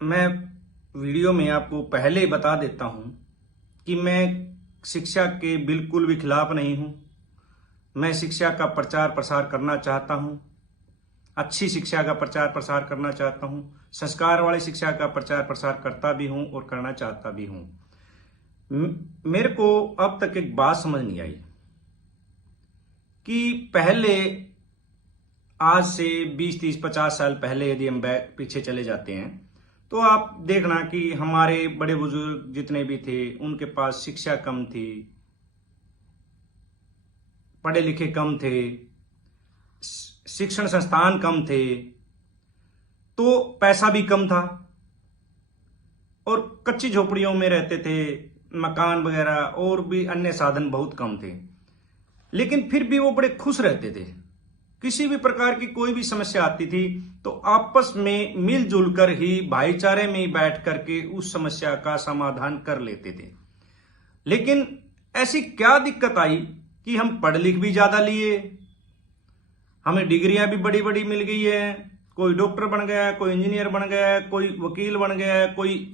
मैं वीडियो में आपको पहले ही बता देता हूं कि मैं शिक्षा के बिल्कुल भी खिलाफ नहीं हूं। मैं शिक्षा का प्रचार प्रसार करना चाहता हूं, अच्छी शिक्षा का प्रचार प्रसार करना चाहता हूं, संस्कार वाली शिक्षा का प्रचार प्रसार करता भी हूं और करना चाहता भी हूं। मेरे को अब तक एक बात समझ नहीं आई कि पहले, आज से 20, 30, 50 साल पहले यदि हम पीछे चले जाते हैं तो आप देखना कि हमारे बड़े बुजुर्ग जितने भी थे उनके पास शिक्षा कम थी, पढ़े लिखे कम थे, शिक्षण संस्थान कम थे, तो पैसा भी कम था और कच्ची झोपड़ियों में रहते थे, मकान वगैरह और भी अन्य साधन बहुत कम थे। लेकिन फिर भी वो बड़े खुश रहते थे। किसी भी प्रकार की कोई भी समस्या आती थी तो आपस में मिलजुल कर ही, भाईचारे में ही बैठ करके उस समस्या का समाधान कर लेते थे। लेकिन ऐसी क्या दिक्कत आई कि हम पढ़ लिख भी ज्यादा लिए, हमें डिग्रियां भी बड़ी बड़ी मिल गई है, कोई डॉक्टर बन गया, कोई इंजीनियर बन गया, कोई वकील बन गया, कोई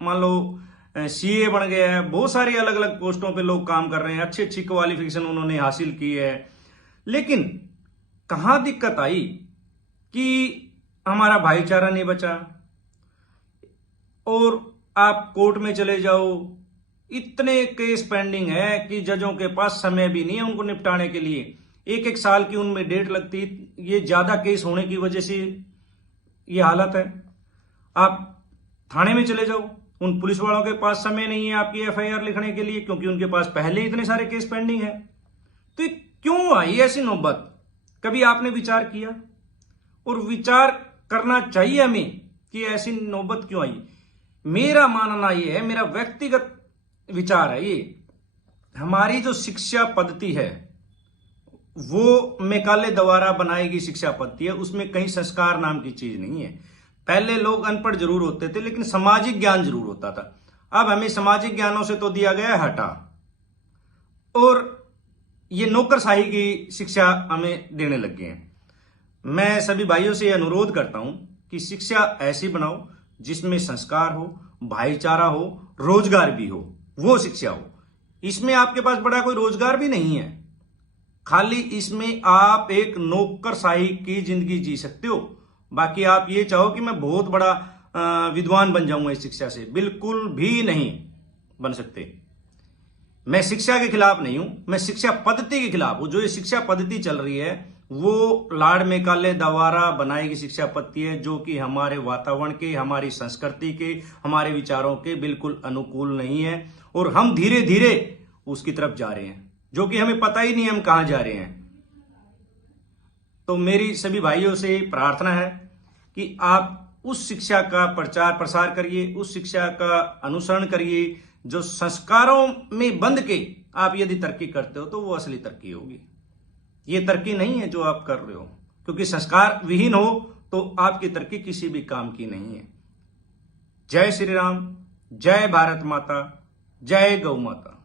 मान लो सीए बन गया है, बहुत सारी अलग अलग पोस्टों पे लोग काम कर रहे हैं, अच्छी अच्छी क्वालिफिकेशन उन्होंने हासिल की है। लेकिन कहां दिक्कत आई कि हमारा भाईचारा नहीं बचा। और आप कोर्ट में चले जाओ, इतने केस पेंडिंग है कि जजों के पास समय भी नहीं है उनको निपटाने के लिए। एक एक साल की उनमें डेट लगती। ये ज्यादा केस होने की वजह से ये हालत है। आप थाने में चले जाओ, उन पुलिस वालों के पास समय नहीं है आपकी एफआईआर लिखने के लिए, क्योंकि उनके पास पहले ही इतने सारे केस पेंडिंग है। तो क्यों आई ऐसी नौबत? कभी आपने विचार किया? और विचार करना चाहिए हमें कि ऐसी नौबत क्यों आई। मेरा मानना यह है, मेरा व्यक्तिगत विचार है ये, हमारी जो शिक्षा पद्धति है वो मेकाले द्वारा बनाई गई शिक्षा पद्धति है, उसमें कहीं संस्कार नाम की चीज नहीं है। पहले लोग अनपढ़ जरूर होते थे लेकिन सामाजिक ज्ञान जरूर होता था। अब हमें सामाजिक ज्ञानों से तो दिया गया है हटा, और ये नौकरशाही की शिक्षा हमें देने लग गए हैं। मैं सभी भाइयों से अनुरोध करता हूं कि शिक्षा ऐसी बनाओ जिसमें संस्कार हो, भाईचारा हो, रोजगार भी हो, वो शिक्षा हो। इसमें आपके पास बड़ा कोई रोजगार भी नहीं है, खाली इसमें आप एक नौकरशाही की जिंदगी जी सकते हो। बाकी आप ये चाहो कि मैं बहुत बड़ा विद्वान बन जाऊंगा इस शिक्षा से, बिल्कुल भी नहीं बन सकते। मैं शिक्षा के खिलाफ नहीं हूं, मैं शिक्षा पद्धति के खिलाफ हूं। जो ये शिक्षा पद्धति चल रही है वो लाड़ मेकाले द्वारा बनाई गई शिक्षा पद्धति है, जो कि हमारे वातावरण के, हमारी संस्कृति के, हमारे विचारों के बिल्कुल अनुकूल नहीं है। और हम धीरे धीरे उसकी तरफ जा रहे हैं, जो कि हमें पता ही नहीं हम कहां जा रहे हैं। तो मेरी सभी भाइयों से प्रार्थना है कि आप उस शिक्षा का प्रचार प्रसार करिए, उस शिक्षा का अनुसरण करिए जो संस्कारों में बंध के आप यदि तरक्की करते हो तो वो असली तरक्की होगी। ये तरक्की नहीं है जो आप कर रहे हो, क्योंकि संस्कार विहीन हो तो आपकी तरक्की किसी भी काम की नहीं है। जय श्री राम, जय भारत माता, जय गौ माता।